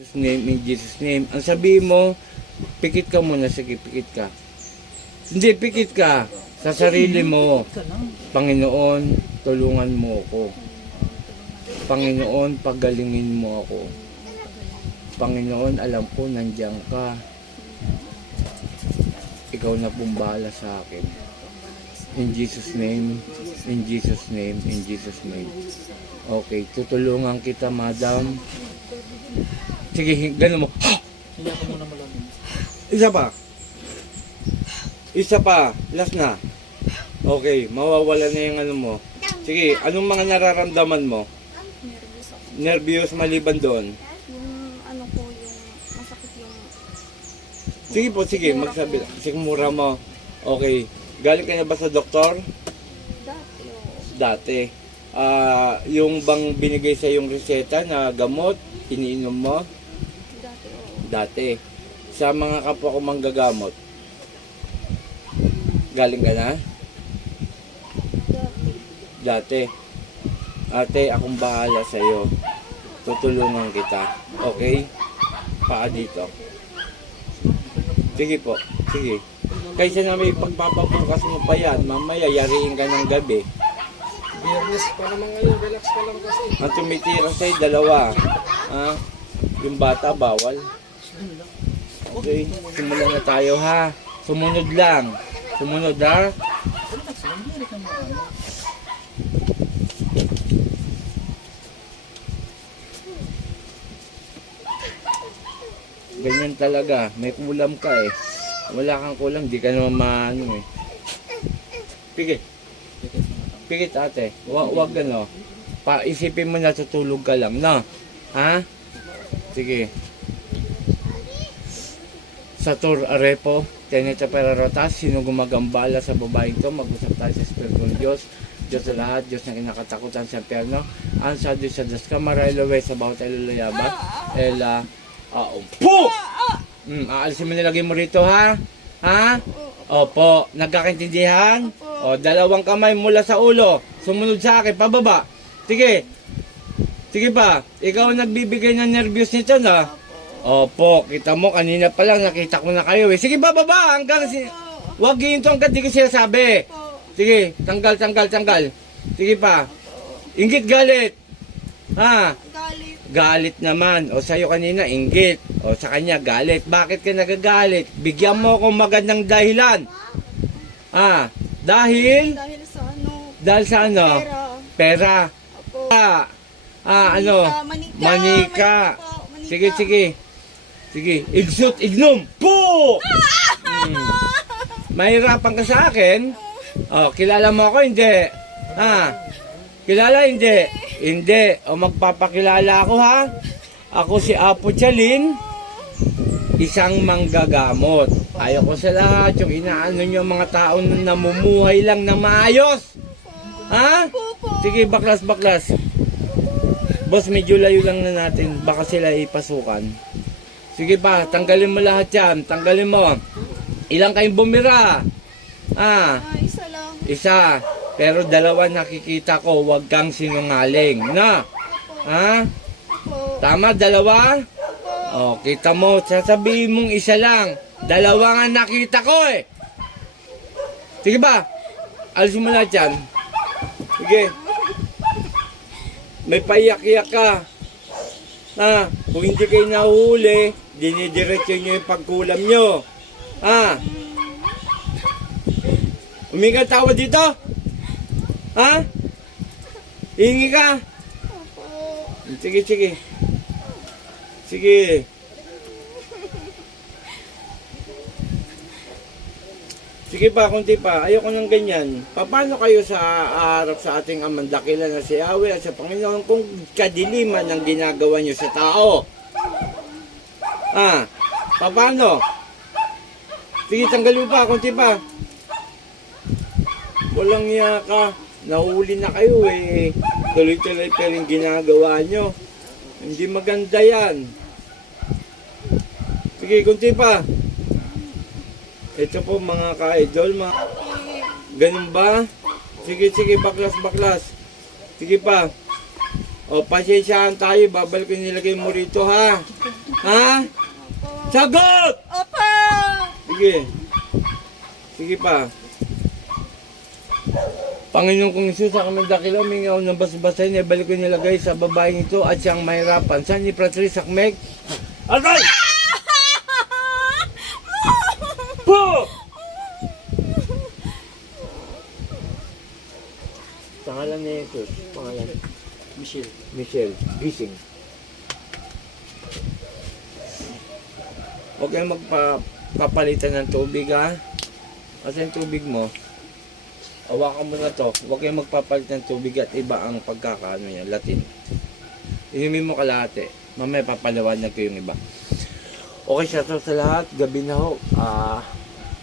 Jesus name, in Jesus name. Ang sabihin mo, pikit ka muna. Sige, pikit ka. Hindi, pikit ka. Sa sarili mo. Panginoon, tulungan mo ako. Panginoon, pagalingin mo ako. Panginoon, alam ko, nandiyan ka. Ikaw na pumbala sa akin. In Jesus name, in Jesus name, in Jesus name. Okay, tutulungan kita, madam. Sige, gano'n mo. Hiya ka muna malamig. Isa pa. Isa pa. Last na. Okay, mawawala na yung ano mo. Sige, anong mga nararamdaman mo? Nervous ako. Nervyos maliban doon. Yung ano ko, yung masakit yung... Sige po, sige, magsabi. Sigmura mo. Okay. Galing ka na ba sa doktor? Dati, oo. Dati. Yung bang binigay sa yung reseta na gamot, iniinom mo? Dati, oo. Dati. Sa mga kapwa ko manggagamot. Galing ka na? Dati. Dati. Ate, akong bahala sa iyo. Tutulungan kita. Okay? Paa dito. Sige po. Sige. Kaysa na may pagpapabukas mo pa yan, mamaya yariin ka ng gabi. Biyernes pa naman ngayon, relax ka lang kasi. Ang tumitira sa'yo, dalawa. Ha? Yung bata, bawal. Okay, simulan na tayo ha. Sumunod lang. Sumunod ha. Relax lang, hindi ka maano. Ganyan talaga. May kulam ka eh. Wala kang kulam, di ka naman maano eh. Pigit. Pigit ate. Wag ano. Isipin mo na tutulog ka lang, no? Ha? Sige. Satur Arepo, Teneta Perarotas, sino gumagambala sa babaeng to, mag-usap tayo sa Espiritu ng Diyos. Diyos sa lahat, Diyos na kinakatakutan sa impyerno. Ansa Diyos sa das kamara, Elowe, sa bawat elulayaba. Ela, po! Aalisin mo nilagay mo rito, ha? Ha? Opo. Nagkakaintindihan? O, dalawang kamay mula sa ulo. Sumunod sa akin, pababa. Sige. Sige pa. Ikaw ang nagbibigay ng nervyos nito, na? Opo. Kita mo, kanina pa lang nakita ko na kayo, eh. Sige, bababa. Hanggang Huwag ginto hanggang di ko sinasabi. Sige, tanggal. Sige pa. Inggit galit. Ha? Galit. Galit naman. O sa'yo kanina, inggit. O sa kanya, galit. Bakit ka nagagalit? Bigyan mo akong magandang dahilan. Dahil? Dahil sa ano, Dahil sa ano? pera. Pera. Opo. Ano? Manika. Po, manika. Sige. Igsut, ignum. Po! Mahirapan ka sa akin? O, kilala mo ako, hindi? Kilala, hindi? Hindi. O, magpapakilala ako, ha? Ako si Apo Chalin, isang manggagamot. Ayaw ko sa lahat yung inaano nyo mga tao na namumuhay lang na maayos. Ha? Sige, baklas. Boss, medyo layo lang na natin. Baka sila ipasukan. Sige pa, tanggalin mo lahat yan. Tanggalin mo. Ilang kayong bumira? Isa lang. Isa. Pero dalawa nakikita ko, huwag kang sinungaling. Na? Ha? Po. Tama, dalawa? O, kita mo, sasabihin mong isa lang. Dalawa nga nakita ko eh. Sige ba? Alisin mo lahat yan. Sige. May paiyak-iyak ka. Kung hindi kayo nahuli, dinidiretso nyo yung pagkulam nyo. Huminga tawa dito? Hingi ka? Opo. Sige. Sige pa, kunti pa. Ayoko ng ganyan. Paano kayo sa harap sa ating amang dakila na si Yahweh at sa Panginoon kung kadiliman ang ginagawa nyo sa tao? Paano? Sige, tanggal mo pa, kunti pa. Walang iya ka. Nahuli na kayo eh. Tuloy-tuloy pa rin ginagawa nyo. Hindi maganda yan. Sige, kunti pa. Ito po mga ka-idol, ganun ba? Sige, baklas. Sige pa. O, pasensyahan tayo, babalik ko nilagay mo rito ha. Ha? Sagot! Opo! Sige. Sige pa. Panginoon kong Isus, sa kaming dakila, mingaw ng basbasay niya, balik ko nilagay sa babaeng ito at siyang mahirapan. San ni Pratri Sakmek? Aray! Po! Pangalan ni Jesus. Pangalan. Michelle. Gising. Huwag kayong magpapalitan ng tubig, ha? Kasi yung tubig mo, hawakan mo na to. Huwag kayong magpapalit ng tubig at iba ang pagkakaano niya, Latin. Inumin mo kalahati. Mamaya papaliwanag ko yung iba. Okay, shout out sa lahat. Gabi na ho.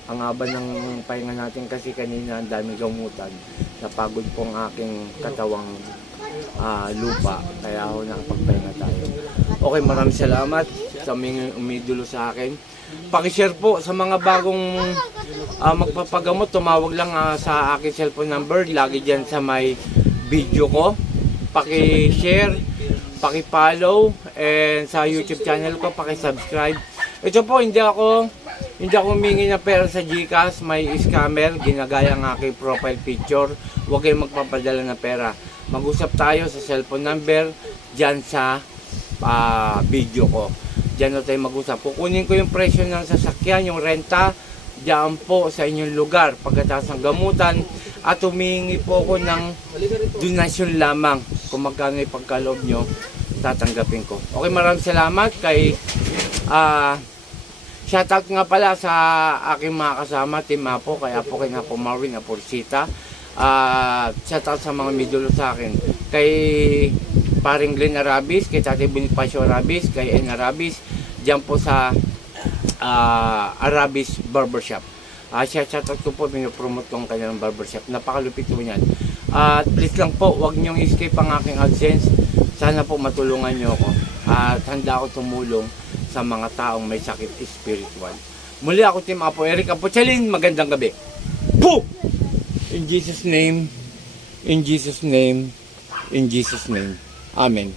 Ang haba ng pahinga natin kasi kanina ang daming gamutan. Napagod po ang aking katawang lupa. Kaya ho nakapagpahinga tayo. Okay, maraming salamat sa mga umidulo sa akin. Pakishare po sa mga bagong magpapagamot. Tumawag lang sa aking cellphone number. Lagi dyan sa may video ko. Pakishare, pakipollow, and sa YouTube channel ko, pakisubscribe. Ito po, hindi ako humingi ng pera sa GCash. May scammer, ginagaya ang aking profile picture. Huwag kayong magpapadala ng pera. Mag-usap tayo sa cellphone number dyan sa video ko. Diyan na tayo mag-usap. Kukunin ko yung presyo ng sasakyan, yung renta, diyan po sa inyong lugar. Pagkatapos ng gamutan, at humingi po ako ng donasyon lamang. Kung magkano yung pagkaloob nyo, tatanggapin ko. Okay, maraming salamat kay shoutout nga pala sa aking mga kasama, Team Apo, kay Apo, kay Apo Marvin, Apo Rosita. Shoutout sa mga midulo sa akin. Kay paring Glenn Arabis, kay Tatay Bonifacio Arabis, kay N Arabis, dyan po sa Arabis Barbershop. Shoutout ko po, pinopromote ko ang kanilang barbershop. Napakalupit po yan. Please lang po, huwag niyong escape ang aking AdSense. Sana po matulungan niyo ako. At handa ako tumulong sa mga taong may sakit spiritual. Muli ako, Team Apo Eric Apochalin. Magandang gabi. Pooh! In Jesus' name, in Jesus' name, in Jesus' name. Amen.